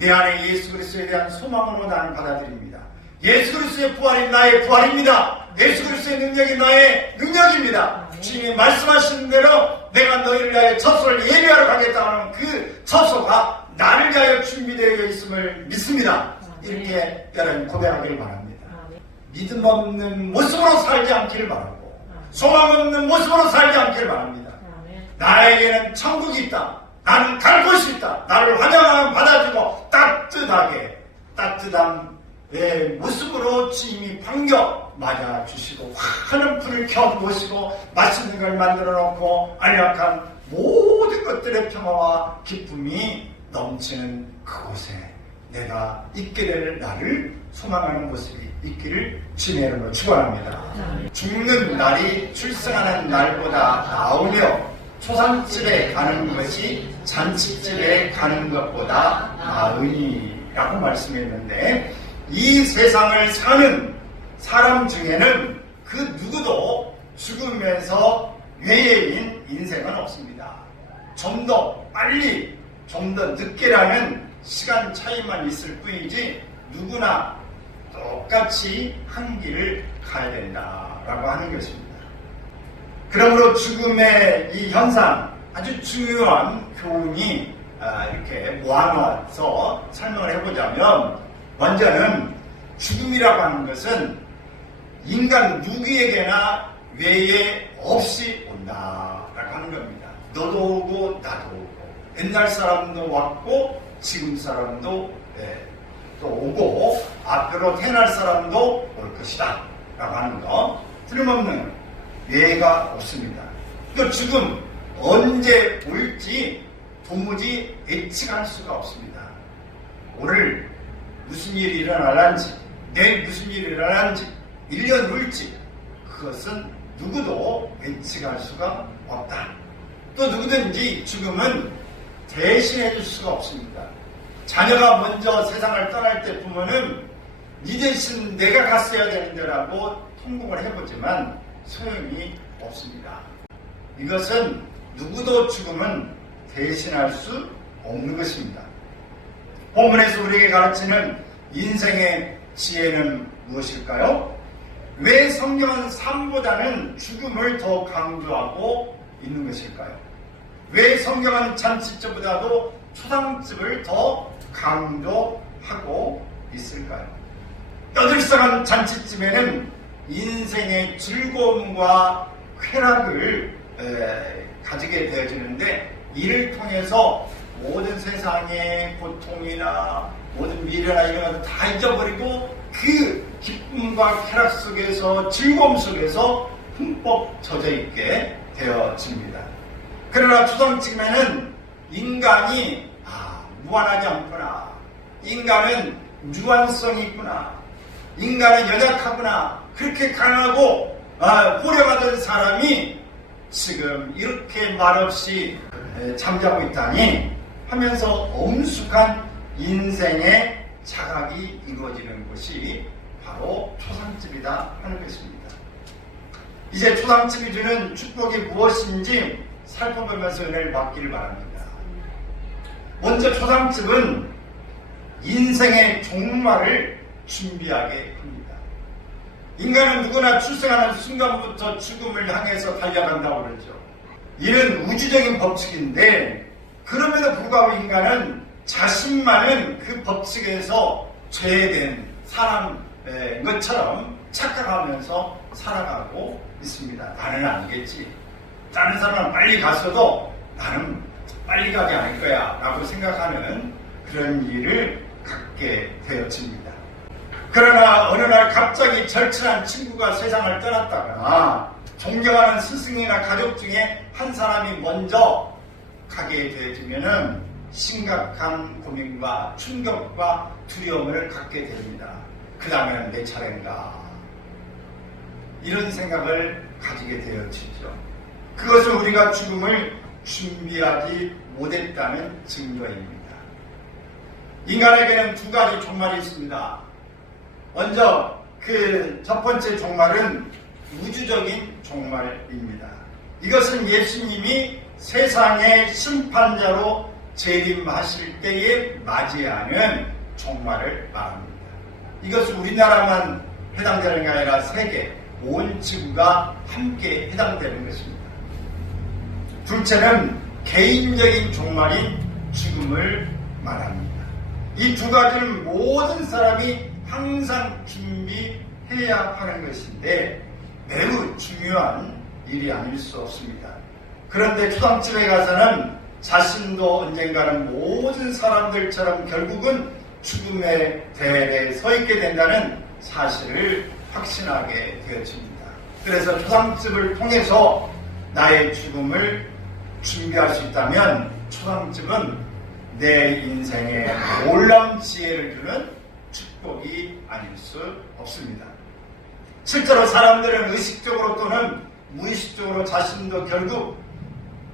내 안에 예수 그리스도에 대한 소망으로 나는 받아들입니다. 예수 그리스도의 부활이 나의 부활입니다. 예수 그리스도의 능력이 나의 능력입니다. 주님이 말씀하신 대로 내가 너희를 위하여 처소를 예비하러 가겠다 하는 그 처소가 나를 위하여 준비되어 있음을 믿습니다. 이렇게 여러분 고백하기를 바랍니다. 믿음 없는 모습으로 살지 않기를 바라고 소망 없는 모습으로 살지 않기를 바랍니다. 나에게는 천국이 있다. 나는 갈 곳이 있다. 나를 환영하면 받아주고 따뜻한 내 모습으로 주님이 반겨 맞아주시고 환한 불을 켜놓으시고 맛있는 걸 만들어 놓고 안락한 모든 것들의 평화와 기쁨이 넘치는 그곳에 내가 있게 될 날을 소망하는 모습이 있기를 주님의 이름으로 축원합니다. 죽는 날이 출생하는 날보다 나으며 초상집에 가는 것이 잔치집에 가는 것보다 나으니라고 말씀했는데, 이 세상을 사는 사람 중에는 그 누구도 죽음에서 외예인 인생은 없습니다. 좀 더 빨리, 좀 더 늦게라는 시간 차이만 있을 뿐이지 누구나 똑같이 한 길을 가야 된다라고 하는 것입니다. 그러므로 죽음의 이 현상, 아주 중요한 교훈이 이렇게 모아놓아서 설명을 해보자면, 먼저는 죽음이라고 하는 것은 인간 누구에게나 외에 없이 온다라고 하는 겁니다. 너도 오고 나도 오고, 옛날 사람도 왔고 지금 사람도 또 오고 앞으로 태어날 사람도 올 것이다 라고 하는 거, 틀림없는 예가 없습니다. 또 죽음 언제 올지 도무지 예측할 수가 없습니다. 오늘 무슨 일이 일어날는지, 내일 무슨 일이 일어날는지, 1년 후일지, 그것은 누구도 예측할 수가 없다. 또 누구든지 죽음은 대신해 줄 수가 없습니다. 자녀가 먼저 세상을 떠날 때 부모는 네 대신 내가 갔어야 되는데 라고 통곡을 해보지만 소용이 없습니다. 이것은 누구도 죽음은 대신할 수 없는 것입니다. 본문에서 우리에게 가르치는 인생의 지혜는 무엇일까요? 왜 성경은 삶보다는 죽음을 더 강조하고 있는 것일까요? 왜 성경은 잔치집보다도 초상집을 더 강조하고 있을까요? 떠들썩한 잔치집에는 인생의 즐거움과 쾌락을 가지게 되어지는데, 이를 통해서 모든 세상의 고통이나 모든 미래나 이런 것을 다 잊어버리고 그 기쁨과 쾌락 속에서, 즐거움 속에서 흠뻑 젖어있게 되어집니다. 그러나 초상집에는 인간이 무한하지 않구나, 인간은 유한성이 있구나, 인간은 연약하구나, 그렇게 강하고 고려받은 사람이 지금 이렇게 말없이 잠자고 있다니 하면서 엄숙한 인생의 자각이 이루어지는 것이 바로 초상집이다 하는 것입니다. 이제 초상집이 주는 축복이 무엇인지 살펴보면서 은혜를 받기를 바랍니다. 먼저 초상집은 인생의 종말을 준비하게 합니다. 인간은 누구나 출생하는 순간부터 죽음을 향해서 달려간다고 그러죠. 이는 우주적인 법칙인데, 그럼에도 불구하고 인간은 자신만은 그 법칙에서 죄된 사람인 것처럼 착각하면서 살아가고 있습니다. 나는 아니겠지, 다른 사람은 빨리 갔어도 나는 빨리 가지 않을 거야 라고 생각하는 그런 일을 갖게 되어집니다. 그러나 어느 날 갑자기 절친한 친구가 세상을 떠났다거나 존경하는 스승이나 가족 중에 한 사람이 먼저 가게 되어지면은 심각한 고민과 충격과 두려움을 갖게 됩니다. 그 다음에는 내 차례인가, 이런 생각을 가지게 되어지죠. 그것은 우리가 죽음을 준비하지 못했다는 증거입니다. 인간에게는 두 가지 종말이 있습니다. 먼저 첫 번째 종말은 우주적인 종말입니다. 이것은 예수님이 세상의 심판자로 재림하실 때에 맞이하는 종말을 말합니다. 이것은 우리나라만 해당되는 게 아니라 세계 온 지구가 함께 해당되는 것입니다. 둘째는 개인적인 종말인 죽음을 말합니다. 이 두 가지는 모든 사람이 항상 준비해야 하는 것인데 매우 중요한 일이 아닐 수 없습니다. 그런데 초상집에 가서는 자신도 언젠가는 모든 사람들처럼 결국은 죽음의 대열에 서 있게 된다는 사실을 확신하게 되어집니다. 그래서 초상집을 통해서 나의 죽음을 준비할 수 있다면 초상집은 내 인생에 놀라운 지혜를 주는 축복이 아닐 수 없습니다. 실제로 사람들은 의식적으로 또는 무의식적으로 자신도 결국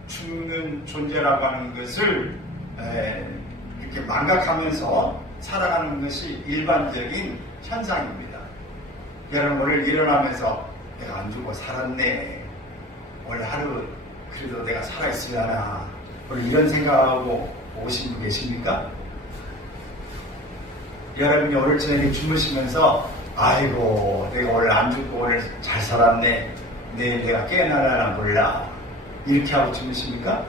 죽는 존재라고 하는 것을 이렇게 망각하면서 살아가는 것이 일반적인 현상입니다. 여러분 오늘 일어나면서 내가 안 죽고 살았네, 오늘 하루 그래도 내가 살아있어야 하나, 오늘 이런 생각하고 오신 분 계십니까? 여러분이 오늘 저녁에 주무시면서 아이고 내가 오늘 안 죽고 오늘 잘 살았네, 내일 내가 깨어나려나 몰라, 이렇게 하고 주무십니까?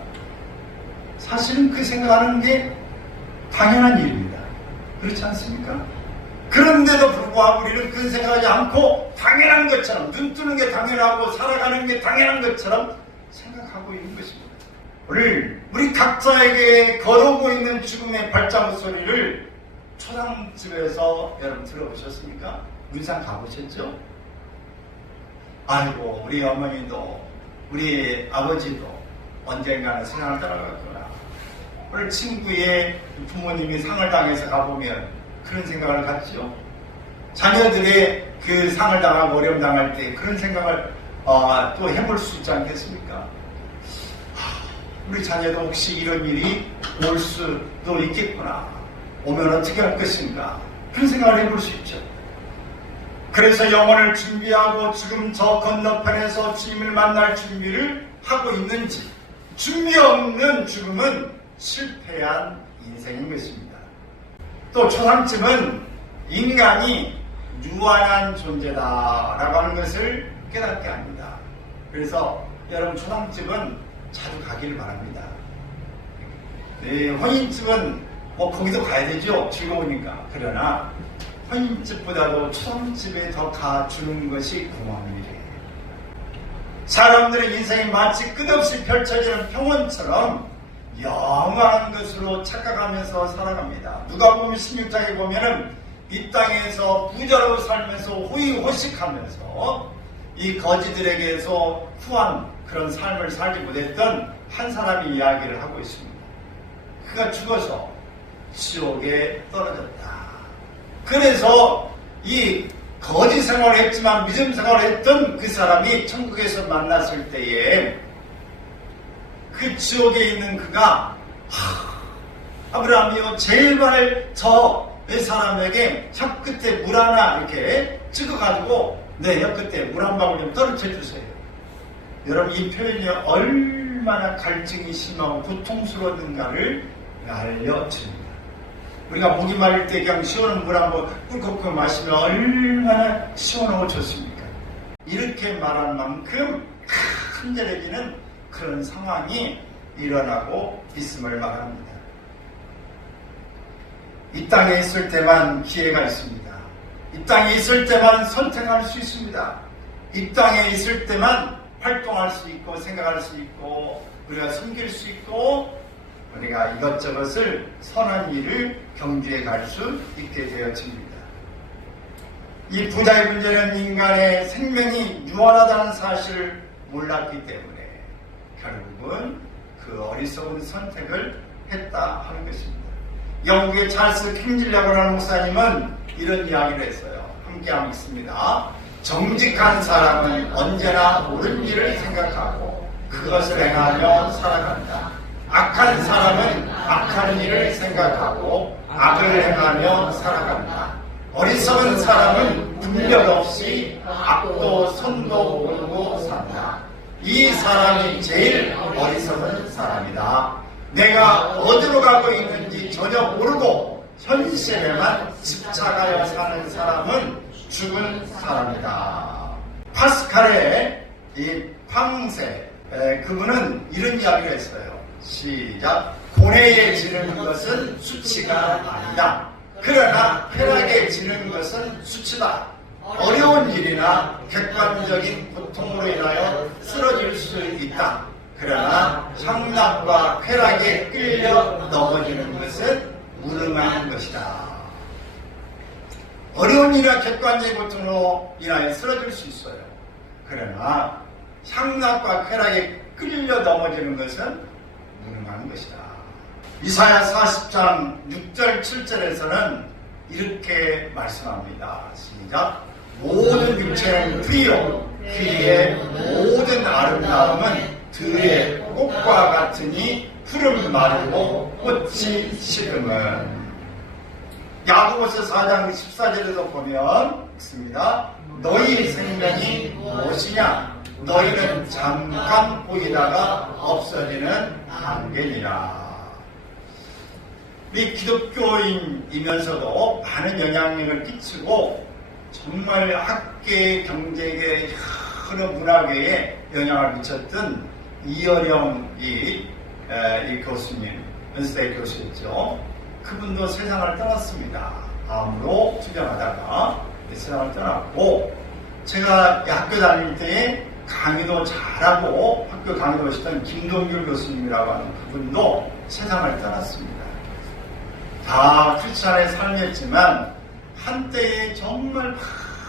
사실은 그 생각하는 게 당연한 일입니다. 그렇지 않습니까? 그런데도 불구하고 우리는 그 생각하지 않고 당연한 것처럼, 눈 뜨는 게 당연하고 살아가는 게 당연한 것처럼 생각하고 있는 것입니다. 오늘 우리 각자에게 걸어오고 있는 죽음의 발자국 소리를 초상집에서 여러분 들어보셨습니까? 문상 가보셨죠? 아이고 우리 어머니도 우리 아버지도 언젠가는 세상을 떠나갔구나. 오늘 친구의 부모님이 상을 당해서 가보면 그런 생각을 갖죠. 자녀들의 그 상을 당하고 어려움 당할 때 그런 생각을 또 해볼 수 있지 않겠습니까? 우리 자녀도 혹시 이런 일이 올 수도 있겠구나, 오면 어떻게 할 것인가, 그런 생각을 해볼 수 있죠. 그래서 영혼을 준비하고 지금 저 건너편에서 주님을 만날 준비를 하고 있는지, 준비 없는 죽음은 실패한 인생인 것입니다. 또 초상집은 인간이 유한한 존재다라고 하는 것을 깨닫게 합니다. 그래서 여러분 초상집은 자주 가기를 바랍니다. 네, 혼인집은 거기도 가야 되죠, 즐거우니까. 그러나 혼인집보다도 초상집에 더 가주는 것이 고마운 일이에요. 사람들의 인생이 마치 끝없이 펼쳐지는 평원처럼 영원한 것으로 착각하면서 살아갑니다. 누가복음 16장에 보면은 이 땅에서 부자로 살면서 호의호식하면서 이 거지들에게서 후한 그런 삶을 살지 못했던 한 사람이 이야기를 하고 있습니다. 그가 죽어서 지옥에 떨어졌다. 그래서 이 거짓 생활을 했지만 믿음 생활을 했던 그 사람이 천국에서 만났을 때에 그 지옥에 있는 그가 아브라함이요 제발 저 내 사람에게 혀끝에 물 하나 이렇게 찍어가지고 내 혀끝에 물 한 방울 좀 떨어져 주세요. 여러분 이 표현이 얼마나 갈증이 심하고 고통스러웠는가를 알려줍니다. 우리가 목이 마를 때 그냥 시원한 물 한 번 꿀꺽꿀 마시면 얼마나 시원하고 좋습니까? 이렇게 말한 만큼 흔들려지는 그런 상황이 일어나고 있음을 말합니다. 이 땅에 있을 때만 기회가 있습니다. 이 땅에 있을 때만 선택할 수 있습니다. 이 땅에 있을 때만 활동할 수 있고 생각할 수 있고 우리가 섬길 수 있고 우리가 이것저것을 선한 일을 경주해 갈 수 있게 되어집니다. 이 부자의 문제는 인간의 생명이 유한하다는 사실을 몰랐기 때문에 결국은 그 어리석은 선택을 했다 하는 것입니다. 영국의 찰스 킹질라고 하는 목사님은 이런 이야기를 했어요. 함께 한번 읽습니다. 정직한 사람은 언제나 옳은 일을 생각하고 그것을 행하며 살아간다. 악한 사람은 악한 일을 생각하고 악을 행하며 살아간다. 어리석은 사람은 분별 없이 악도 선도 모르고 산다. 이 사람이 제일 어리석은 사람이다. 내가 어디로 가고 있는지 전혀 모르고 현실에만 집착하여 사는 사람은 죽은 사람이다. 파스칼의 이 황새, 그분은 이런 이야기를 했어요. 시작. 고뇌에 지르는 것은 수치가 아니다. 그러나 쾌락에 지르는 것은 수치다. 어려운 일이나 객관적인 고통으로 인하여 쓰러질 수 있다. 그러나 향락과 쾌락에 끌려 넘어지는 것은 무능한 것이다. 어려운 일이나 객관적인 고통으로 인하여 쓰러질 수 있어요. 그러나 향락과 쾌락에 끌려 넘어지는 것은 무능한 것이다. 이사야 40장 6절 7절에서는 이렇게 말씀합니다. 시작. 모든 육체는 풀이요 그의 모든 아름다움은 들의 꽃과 같으니 푸른 마르고 꽃이 식으면. 야고보서 4장 14절에도 보면 있습니다. 너희 생명이 무엇이냐? 너희는 잠깐 보이다가 없어지는 안개니라. 우리 기독교인이면서도 많은 영향력을 끼치고 정말 학계, 경제계, 여러 문화계에 영향을 미쳤던 이어령 이 교수님, 연세대 교수였죠. 그분도 세상을 떠났습니다. 암으로 투병하다가 세상을 떠났고, 제가 학교 다닐 때 강의도 잘하고 학교 강의도 하시던 김동률 교수님이라고 하는 그분도 세상을 떠났습니다. 다 크리스찬의 삶이었지만 한때에 정말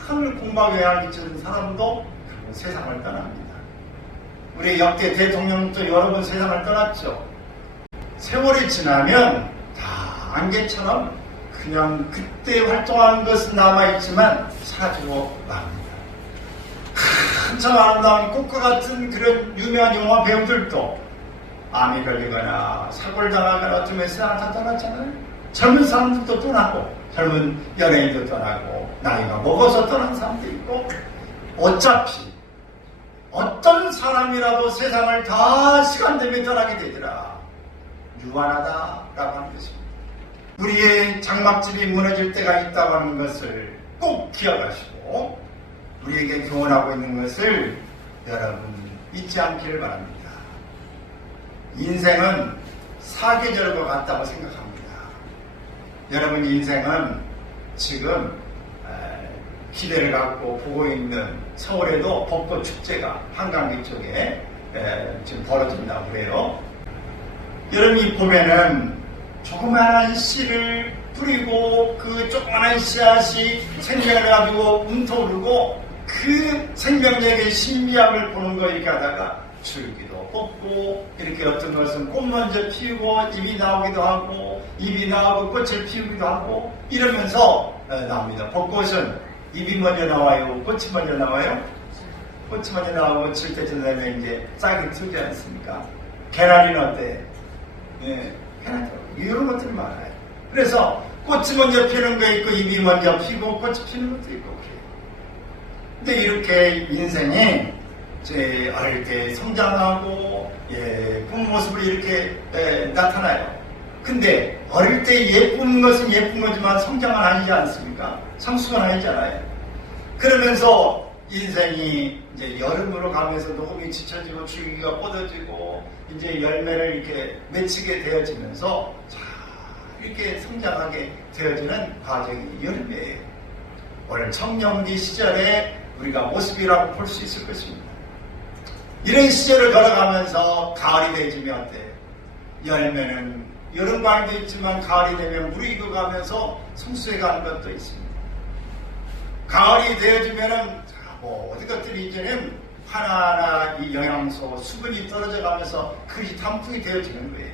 많은 공부하고 영향을 끼치는 사람도 세상을 떠납니다. 우리 역대 대통령도 여러 번 세상을 떠났죠. 세월이 지나면 다 안개처럼 그냥 그때 활동하는 것은 남아있지만 사라지고 맙니다. 한참 아름다운 꽃과 같은 그런 유명한 영화 배우들도 암이 걸리거나 사고를 당하거나 어쩌면 세상을 다 떠났잖아요. 젊은 사람들도 떠나고 젊은 연예인도 떠나고 나이가 먹어서 떠난 사람도 있고, 어차피 어떤 사람이라도 세상을 다 시간 되면 떠나게 되더라. 유한하다라고 하는 것입니다. 우리의 장막집이 무너질 때가 있다고 하는 것을 꼭 기억하시고 우리에게 교훈하고 있는 것을 여러분 잊지 않기를 바랍니다. 인생은 사계절과 같다고 생각합니다. 여러분 인생은 지금 기대를 갖고 보고 있는 서울에도 벚꽃 축제가 한강리 쪽에 지금 벌어진다고 그래요. 여러분이 보면은 조그마한 씨를 뿌리고 그 조그마한 씨앗이 생명을 가지고 움터오르고 그 생명력의 신비함을 보는 거 이렇게 하다가 줄기도 뽑고 이렇게 어떤 것은 꽃 먼저 피우고 잎이 나오기도 하고 잎이 나오고 꽃을 피우기도 하고 이러면서 나옵니다. 벚꽃은 잎이 먼저 나와요? 꽃이 먼저 나와요? 꽃이 먼저 나오고 질 때쯤 되면 이제 싹이 트지 않습니까? 개나리는 어때? 예, 개나리 이런 것들이 많아요. 그래서 꽃이 먼저 피는 거 있고 잎이 먼저 피고 꽃이 피는 것도 있고 그래요. 근데 이렇게 인생이 제 어릴 때 성장하고 예쁜 모습을 이렇게 나타나요. 근데 어릴 때 예쁜 것은 예쁜 거지만 성장은 아니지 않습니까? 성숙은 아니잖아요. 그러면서 인생이 이제 여름으로 가면서 녹음이 지쳐지고 줄기가 뻗어지고 이제 열매를 이렇게 맺히게 되어지면서 자 이렇게 성장하게 되어지는 과정이 여름이에요. 오늘 청년기 시절에 우리가 모습이라고 볼 수 있을 것입니다. 이런 시절을 걸어가면서 가을이 되어지면 어때요? 열매는 여름과도 있지만 가을이 되면 물이 익어가면서 성수해가는 것도 있습니다. 가을이 되어지면은 어디 것들이 이제는 하나하나 이 영양소, 수분이 떨어져 가면서 그것이 단풍이 되어지는 거예요.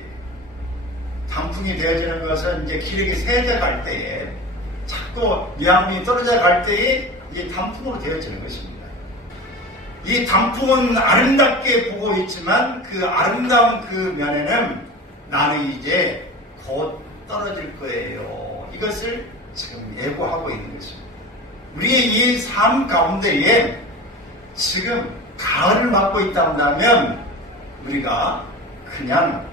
단풍이 되어지는 것은 이제 기력이 세져 갈 때에 자꾸 영양분이 떨어져 갈 때에 이게 단풍으로 되어지는 것입니다. 이 단풍은 아름답게 보고 있지만 그 아름다운 그 면에는 나는 이제 곧 떨어질 거예요. 이것을 지금 예고하고 있는 것입니다. 우리의 이 삶 가운데에 지금 가을을 맞고 있다 한다면 우리가 그냥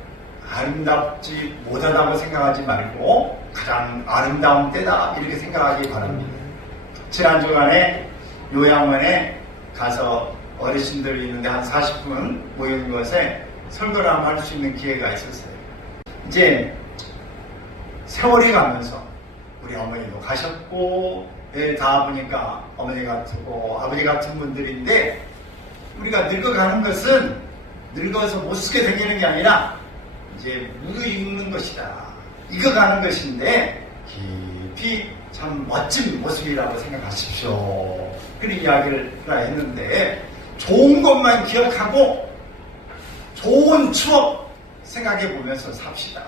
아름답지 못하다고 생각하지 말고 가장 아름다운 때다 이렇게 생각하기 바랍니다. 지난 주간에 요양원에 가서 어르신들이 있는데 한 40분 모인 것에 설교를 한번 할 수 있는 기회가 있었어요. 이제 세월이 가면서 우리 어머니도 가셨고 다 보니까 어머니 같고 아버지 같은 분들인데 우리가 늙어가는 것은 늙어서 못쓰게 생기는 게 아니라 이제 무르익는 것이다. 익어가는 것인데 깊이 참 멋진 모습이라고 생각하십시오. 그런 이야기를 했는데 좋은 것만 기억하고 좋은 추억 생각해 보면서 삽시다.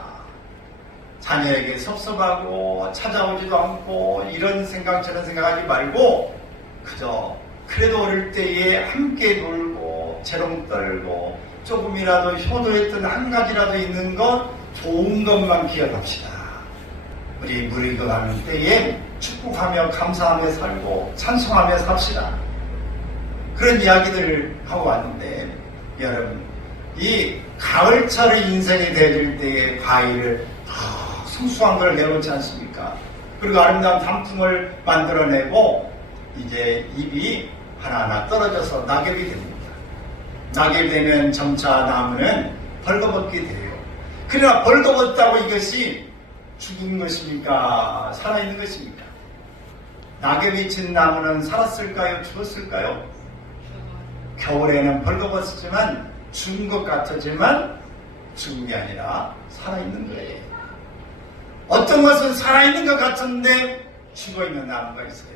자녀에게 섭섭하고 찾아오지도 않고 이런 생각 저런 생각하지 말고 그저 그래도 어릴 때에 함께 놀고 재롱 떨고 조금이라도 효도했던 한 가지라도 있는 것 좋은 것만 기억합시다. 우리 무르익어가는 때에 축복하며 감사하며 살고 찬송하며 삽시다. 그런 이야기들을 하고 왔는데 여러분 이 가을철의 인생이 되어질 때의 과일을 숭숭한 걸 내놓지 않습니까? 그리고 아름다운 단풍을 만들어내고 이제 잎이 하나하나 떨어져서 낙엽이 됩니다. 낙엽이 되면 점차 나무는 벌거벗게 돼요. 그러나 벌거벗다고 이것이 죽은 것입니까? 살아있는 것입니까? 낙엽이 진 나무는 살았을까요? 죽었을까요? 겨울에는 벌거벗었지만 죽은 것 같았지만 죽은 게 아니라 살아있는 거예요. 어떤 것은 살아있는 것 같은데 죽어있는 나무가 있어요.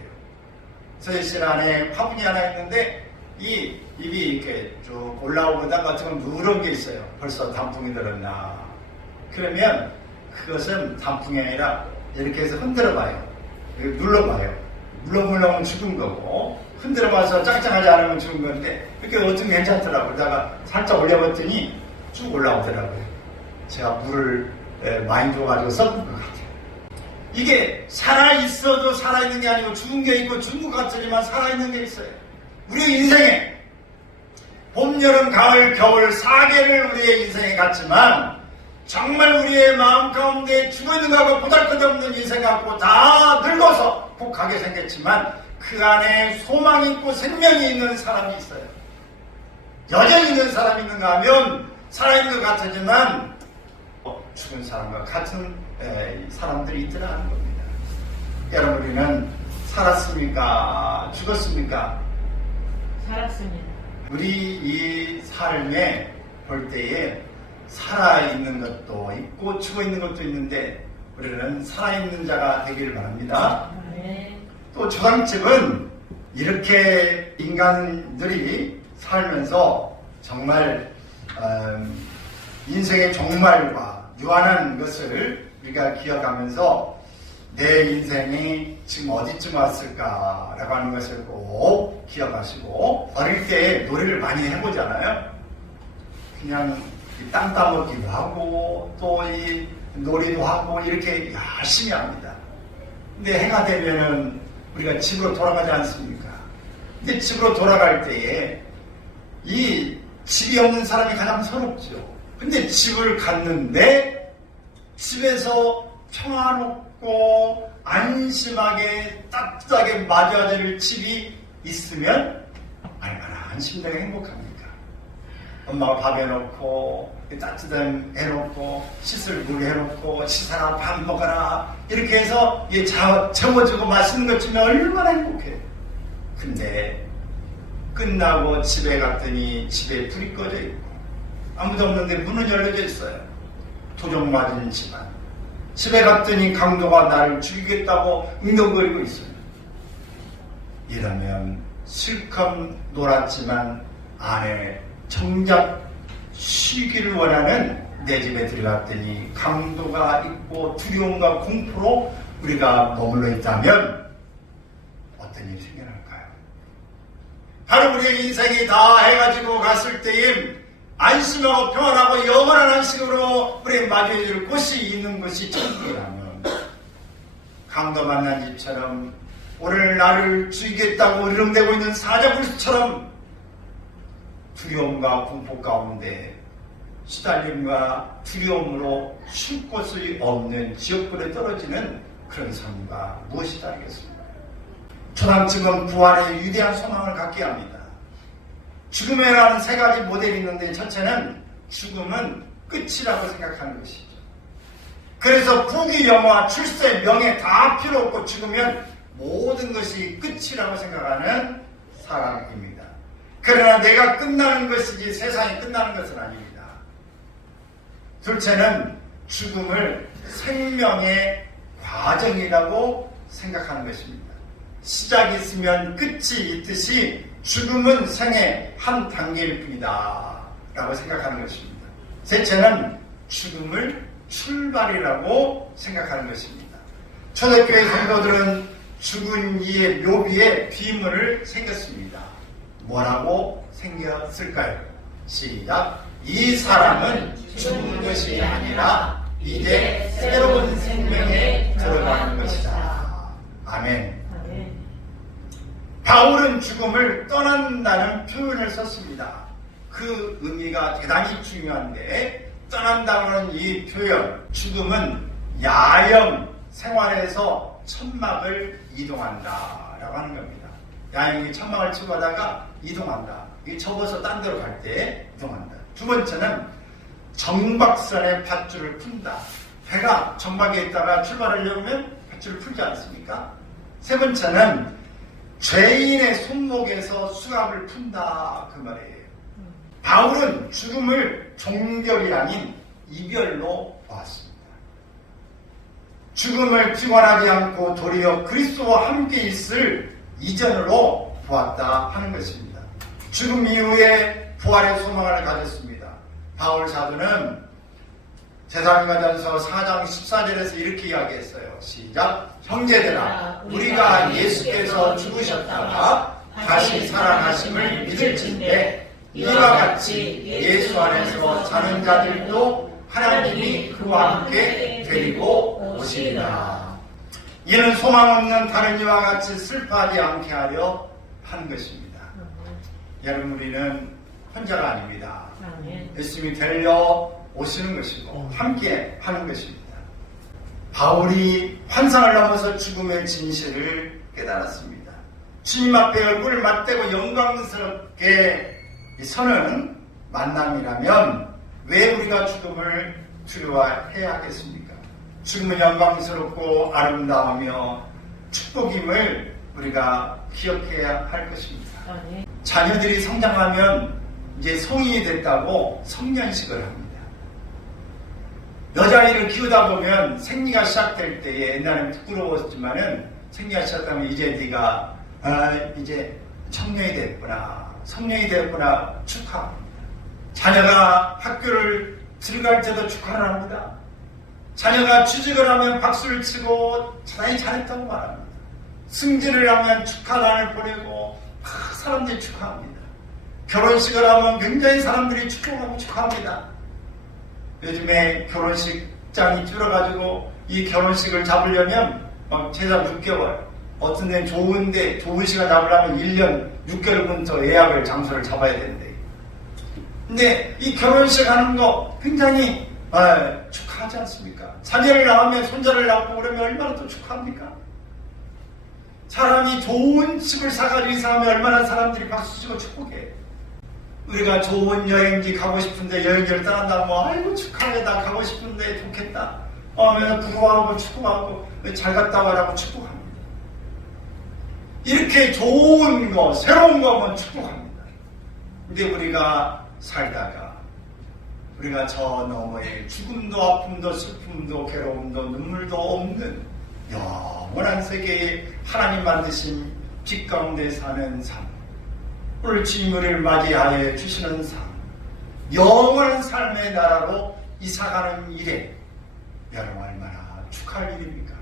저희 안에 화분이 하나 있는데 이 잎이 이렇게 쭉 올라오다가 좀 누런 게 있어요. 벌써 단풍이 들었나. 그러면 그것은 단풍이 아니라 이렇게 해서 흔들어 봐요. 눌러봐요. 물렁물렁은 죽은 거고 흔들어 봐서 짱짱하지 않으면 죽은 건데 이렇게 어쩌면 괜찮더라고요. 그러다가 살짝 올려봤더니 쭉 올라오더라고요. 제가 물을 많이 줘가지고 섞은 것 같아요. 이게 살아있어도 살아있는 게 아니고 죽은 게 있고 죽은 것 같지만 살아있는 게 있어요. 우리의 인생에 봄, 여름, 가을, 겨울 4개를 우리의 인생에 갔지만 정말 우리의 마음 가운데 죽어있는 거하고 보잘것없는 인생 갖고 다 늙어서 꼭 가게 생겼지만 그 안에 소망이 있고 생명이 있는 사람이 있어요. 여전히 있는 사람이 있는가 하면 살아있는 것 같지만 죽은 사람과 같은 사람들이 있더라는 겁니다. 여러분 우리는 살았습니까? 죽었습니까? 살았습니다. 우리 이 삶에 볼 때에 살아있는 것도 있고 죽어있는 것도 있는데 우리는 살아있는 자가 되기를 바랍니다. 네. 또 조상집은 이렇게 인간들이 살면서 정말 인생의 종말과 유한한 것을 우리가 기억하면서 내 인생이 지금 어디쯤 왔을까라고 하는 것을 꼭 기억하시고 어릴 때 노래를 많이 해보잖아요. 그냥 땅 따먹기도 하고 또 이 놀이도 하고 이렇게 열심히 합니다. 근데 해가 되면은 우리가 집으로 돌아가지 않습니까? 근데 집으로 돌아갈 때에 이 집이 없는 사람이 가장 서럽죠. 근데 집을 갔는데 집에서 평화롭고 안심하게 따뜻하게 맞아줄 집이 있으면 얼마나 안심되고 행복합니까? 엄마가 밥 해놓고 따뜻한 해놓고 씻을 물 해놓고 씻어라 밥 먹어라 이렇게 해서 재워주고 맛있는 것 주면 얼마나 행복해요. 근데 끝나고 집에 갔더니 집에 불이 꺼져 있고 아무도 없는데 문은 열려져 있어요. 도적 맞은 집안. 집에 갔더니 강도가 나를 죽이겠다고 응덩거리고 있어요. 이러면 실컷 놀았지만 안에 정작 쉬기를 원하는 내 집에 들어갔더니 강도가 있고 두려움과 공포로 우리가 머물러 있다면 어떤 일이 생겨날까요? 바로 우리의 인생이 다 해가지고 갔을 때에 안심하고 평안하고 영원한 안식으로 우리 마주해줄 곳이 있는 것이 천국이라면 강도 만난 집처럼 오늘 나를 죽이겠다고 으르렁대고 있는 사자굴처럼 두려움과 공포 가운데 시달림과 두려움으로 쉴 곳이 없는 지옥불에 떨어지는 그런 삶과 무엇이 다르겠습니까? 초당집은 부활의 위대한 소망을 갖게 합니다. 죽음이라는 세 가지 모델이 있는데 첫째는 죽음은 끝이라고 생각하는 것이죠. 그래서 부귀, 영화, 출세, 명예 다 필요 없고 죽으면 모든 것이 끝이라고 생각하는 사람입니다. 그러나 내가 끝나는 것이지 세상이 끝나는 것은 아닙니다. 둘째는 죽음을 생명의 과정이라고 생각하는 것입니다. 시작이 있으면 끝이 있듯이 죽음은 생의 한 단계일 뿐이다 라고 생각하는 것입니다. 셋째는 죽음을 출발이라고 생각하는 것입니다. 초대교회 성도들은 죽은 이의 묘비에 비문을 새겼습니다. 뭐라고 새겼을까요? 시작. 이 사람은 죽은 것이 아니라 이제 새로운 생명에 들어가는 것이다. 아멘. 바울은 죽음을 떠난다는 표현을 썼습니다. 그 의미가 대단히 중요한데 떠난다는 이 표현, 죽음은 야영 생활에서 천막을 이동한다 라고 하는 겁니다. 야영이 천막을 치고 가다가 이동한다. 이 접어서 딴 데로 갈 때 이동한다. 두 번째는 정박선의 밧줄을 푼다. 배가 정박에 있다가 출발하려면 밧줄을 풀지 않습니까? 세 번째는 죄인의 손목에서 수갑을 푼다 그 말이에요. 바울은 죽음을 종결이 아닌 이별로 보았습니다. 죽음을 피곤하지 않고 도리어 그리스도와 함께 있을 이전으로 보았다 하는 것입니다. 죽음 이후에 부활의 소망을 가졌습니다. 바울 사도는 데살로니가전서 4장 14절에서 이렇게 이야기했어요. 시작. 형제들아, 우리가 예수께서 죽으셨다가 다시 살아나심을 믿을진대 이와 같이 예수 안에서 사는 자들도 하나님이 그와 함께 데리고 오시리라. 이는 소망 없는 다른 이와 같이 슬퍼하지 않게 하려 하는 것입니다. 여러분, 우리는 혼자가 아닙니다. 예수님이 데려 오시는 것이고 함께 하는 것입니다. 바울이 환상을 넘어서 죽음의 진실을 깨달았습니다. 주님 앞에 얼굴을 맞대고 영광스럽게 서는 만남이라면 왜 우리가 죽음을 두려워해야 하겠습니까? 죽음은 영광스럽고 아름다우며 축복임을 우리가 기억해야 할 것입니다. 자녀들이 성장하면 이제 성인이 됐다고 성년식을 합니다. 여자아이를 키우다 보면 생리가 시작될 때에 옛날에는 부끄러웠지만은 생리가 시작하면 이제 네가 이제 청년이 됐구나, 성년이 됐구나 축하합니다. 자녀가 학교를 들어갈 때도 축하를 합니다. 자녀가 취직을 하면 박수를 치고 대단히 잘했다고 말합니다. 승진을 하면 축하단을 보내고 막 사람들이 축하합니다. 결혼식을 하면 굉장히 사람들이 축복하고 축하합니다. 요즘에 결혼식장이 줄어가지고 이 결혼식을 잡으려면 최소 6개월, 어떤 데는 좋은데 좋은 시간 잡으려면 1년 6개월부터 예약을 장소를 잡아야 된대. 근데 이 결혼식 하는 거 굉장히 축하하지 않습니까? 자녀를 낳으면 손자를 낳고 그러면 얼마나 또 축하합니까? 사람이 좋은 집을 사가지고 이사하면 얼마나 사람들이 박수치고 축복해. 우리가 좋은 여행지 가고 싶은데 여행지를 떠난다면 아이고 축하해, 나 가고 싶은데 좋겠다. 부러워하고 축복하고 잘 갔다 와라고 축복합니다. 이렇게 좋은 거, 새로운 거면 축복합니다. 근데 우리가 살다가 우리가 저 너머에 죽음도 아픔도 슬픔도 괴로움도 눈물도 없는 영원한 세계에 하나님 만드신 빛 가운데 사는 삶, 오늘 주님 우리를 맞이하여 주시는 삶, 영원한 삶의 나라로 이사가는 일에 여러분 얼마나 축하할 일입니까?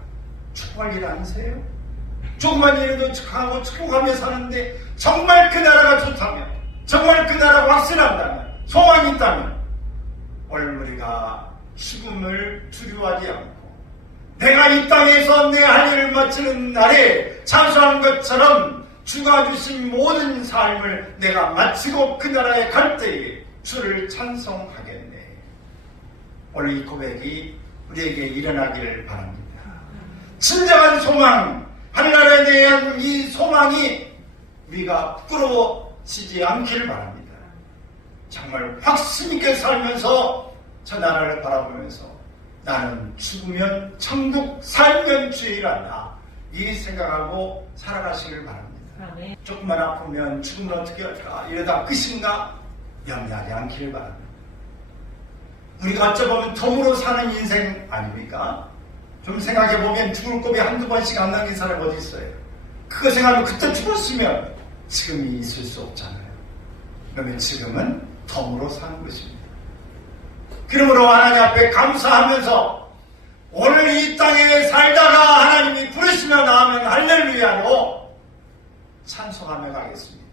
축복할 일 아니세요? 조그만 일에도 축하하고 축복하며 사는데 정말 그 나라가 좋다면, 정말 그 나라가 확실한다면, 소망이 있다면 오늘 우리가 죽음을 두려워하지 않고 내가 이 땅에서 내 할 일을 마치는 날에 찬송한 것처럼 주가 주신 모든 삶을 내가 마치고 그 나라에 갈 때에 주를 찬송하겠네. 오늘 이 고백이 우리에게 일어나기를 바랍니다. 진정한 소망, 하늘나라에 대한 이 소망이 우리가 부끄러워지지 않기를 바랍니다. 정말 확신 있게 살면서 저 나라를 바라보면서 나는 죽으면 천국, 살면 주일한다, 이 생각하고 살아가시길 바랍니다. 아멘. 조금만 아프면 죽으면 어떻게 할까, 이러다 끝인가, 염려하지 않기를 바랍니다. 우리가 어쩌보면 덤으로 사는 인생 아닙니까? 좀 생각해보면 죽을 고비 한두 번씩 안 남긴 사람이 어디 있어요? 그거 생각하면 그때 죽었으면 지금이 있을 수 없잖아요. 그러면 지금은 덤으로 사는 것입니다. 그러므로 하나님 앞에 감사하면서 오늘 이 땅에 살다가 하나님이 부르시며 나오면 할렐루야로 찬송하며 가겠습니다.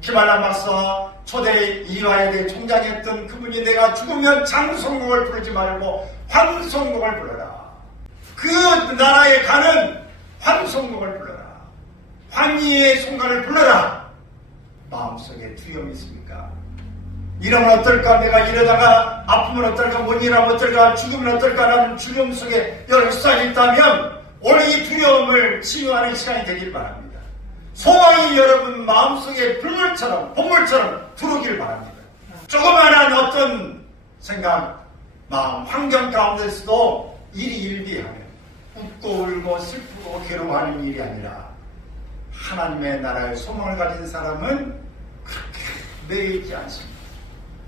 키말라 박사와 초대 이화에게 총장했던 그분이 내가 죽으면 장송곡을 부르지 말고 환송곡을 불러라. 그 나라에 가는 환송곡을 불러라. 환희의 송가를 불러라. 마음속에 두려움이 있습니까? 이러면 어떨까? 내가 이러다가 아프면 어떨까? 못 일하면 어떨까? 죽으면 어떨까라는 두려움 속에 여러분 쏟아져 있다면 오늘 이 두려움을 치유하는 시간이 되길 바랍니다. 소망이 여러분 마음속에 불물처럼 본물처럼 들어오길 바랍니다. 조그마한 어떤 생각, 마음, 환경 가운데서도 일이 일비하면 웃고 울고 슬프고 괴로워하는 일이 아니라 하나님의 나라의 소망을 가진 사람은 그렇게 매이지 않습니다.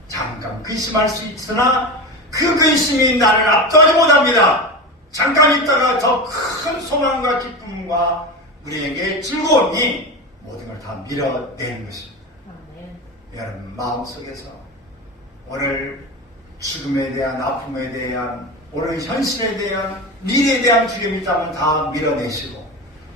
잠깐 근심할 수 있으나 그 근심이 나를 압도하지 못합니다. 잠깐 있다가 더 큰 소망과 기쁨과 우리에게 즐거움이 모든 걸 다 밀어내는 것입니다. 아멘. 여러분 마음속에서 오늘 죽음에 대한, 아픔에 대한, 오늘 현실에 대한, 미래에 대한 두려움이 있다면 다 밀어내시고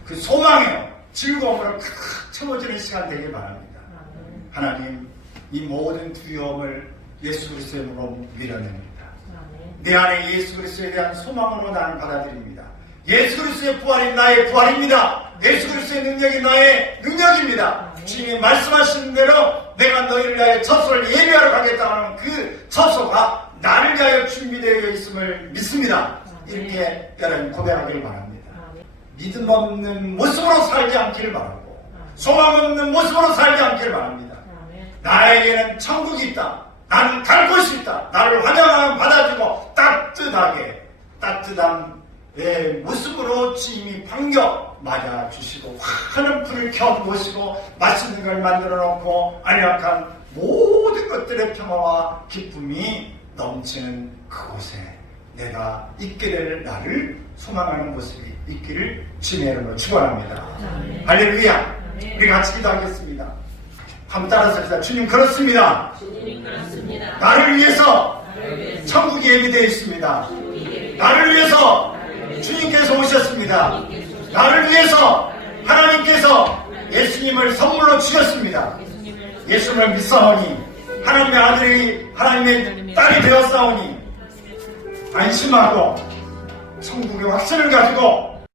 그 소망에 즐거움으로 크크 채워지는 시간 되길 바랍니다. 아멘. 하나님 이 모든 두려움을 예수 그리스도의 이름으로 밀어냅니다. 아멘. 내 안에 예수 그리스도에 대한 소망으로 나는 받아들입니다. 예수 그리스도의 부활이 나의 부활입니다. 예수 그리스도의 능력이 나의 능력입니다. 주님이 말씀하신 대로 내가 너희를 위하여 처소를 예비하러 가겠다 하는 그 처소가 나를 위하여 준비되어 있음을 믿습니다. 이렇게 여러분 고백하기를 바랍니다. 믿음 없는 모습으로 살지 않기를 바라고 소망 없는 모습으로 살지 않기를 바랍니다. 나에게는 천국이 있다. 나는 갈 곳이 있다. 나를 환영하면 받아주고 따뜻한 내 모습으로 주님이 반겨 맞아주시고 환한 불을 켜보시고 맛있는 걸 만들어 놓고 안락한 모든 것들의 평화와 기쁨이 넘치는 그곳에 내가 있게 될 나를 소망하는 모습이 있기를 주님의 이름으로 축원합니다. 할렐루야. 우리 같이 기도하겠습니다. 한번 따라서 합시다. 주님 그렇습니다. 주님 그렇습니다. 나를 위해서 천국이 예비되어 있습니다. 나를 위해서 주님께서 오셨습니다. 나를 위해서 하나님께서 예수님을 선물로 주셨습니다. 예수님을 믿사오니 하나님의 아들이 하나님의 딸이 되었사오니 안심하고 천국의 확신을 가지고